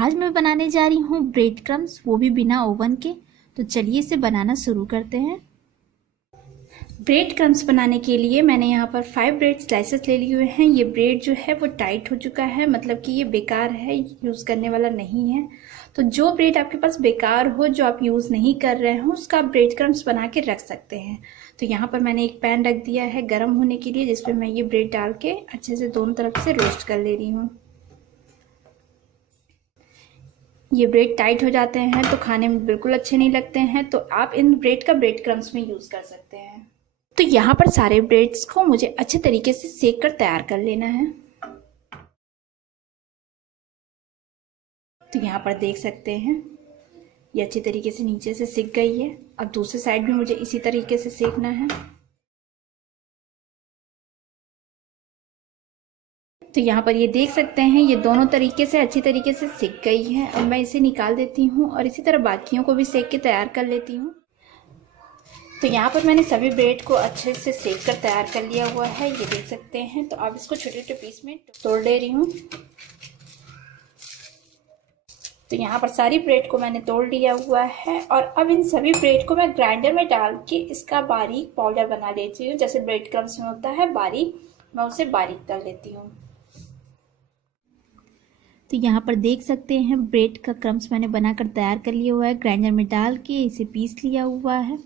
आज मैं बनाने जा रही हूँ ब्रेड क्रम्स, वो भी बिना ओवन के। तो चलिए इसे बनाना शुरू करते हैं। ब्रेड क्रम्स बनाने के लिए मैंने यहाँ पर 5 ब्रेड स्लाइसेस ले लिए हुए हैं। ये ब्रेड जो है वो टाइट हो चुका है, मतलब कि ये बेकार है, यूज़ करने वाला नहीं है। तो जो ब्रेड आपके पास बेकार हो, जो आप यूज़ नहीं कर रहे हो, उसका आप ब्रेड क्रम्स बना के रख सकते हैं। तो यहाँ पर मैंने एक पैन रख दिया है गर्म होने के लिए, जिसपे मैं ये ब्रेड डाल के अच्छे से दोनों तरफ से रोस्ट कर ले रही हूँ। ये ब्रेड टाइट हो जाते हैं तो खाने में बिल्कुल अच्छे नहीं लगते हैं, तो आप इन ब्रेड का ब्रेड क्रम्स में यूज़ कर सकते हैं। तो यहाँ पर सारे ब्रेड्स को मुझे अच्छे तरीके से सेक कर तैयार कर लेना है। तो यहाँ पर देख सकते हैं ये अच्छी तरीके से नीचे से सिक गई है। अब दूसरी साइड भी मुझे इसी तरीके से सेकना है। तो यहाँ पर ये देख सकते हैं ये दोनों तरीके से अच्छी तरीके से सिक गई है। अब मैं इसे निकाल देती हूँ और इसी तरह बाकियों को भी सेक के तैयार कर लेती हूँ। तो यहाँ पर मैंने सभी ब्रेड को अच्छे से सेक कर तैयार कर लिया हुआ है, ये देख सकते हैं। तो अब इसको छोटे छोटे पीस में तोड़ ले रही हूँ। तो यहाँ पर सारी ब्रेड को मैंने तोड़ लिया हुआ है और अब इन सभी ब्रेड को मैं ग्राइंडर में डाल के इसका बारीक पाउडर बना लेती हूँ। जैसे ब्रेड क्रम्स में होता है बारीक, मैं उसे बारीक कर लेती हूँ। तो यहाँ पर देख सकते हैं ब्रेड का क्रम्स मैंने बनाकर तैयार कर लिया हुआ है, ग्राइंडर में डाल के इसे पीस लिया हुआ है।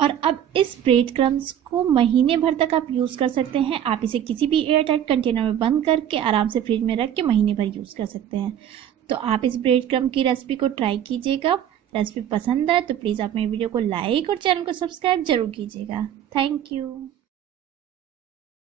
और अब इस ब्रेड क्रम्स को महीने भर तक आप यूज़ कर सकते हैं। आप इसे किसी भी एयर टाइट कंटेनर में बंद करके आराम से फ्रिज में रख के महीने भर यूज़ कर सकते हैं। तो आप इस ब्रेड क्रम्स की रेसिपी को ट्राई कीजिएगा। रेसिपी पसंद आए तो प्लीज़ आप मेरे वीडियो को लाइक और चैनल को सब्सक्राइब जरूर कीजिएगा। Thank you.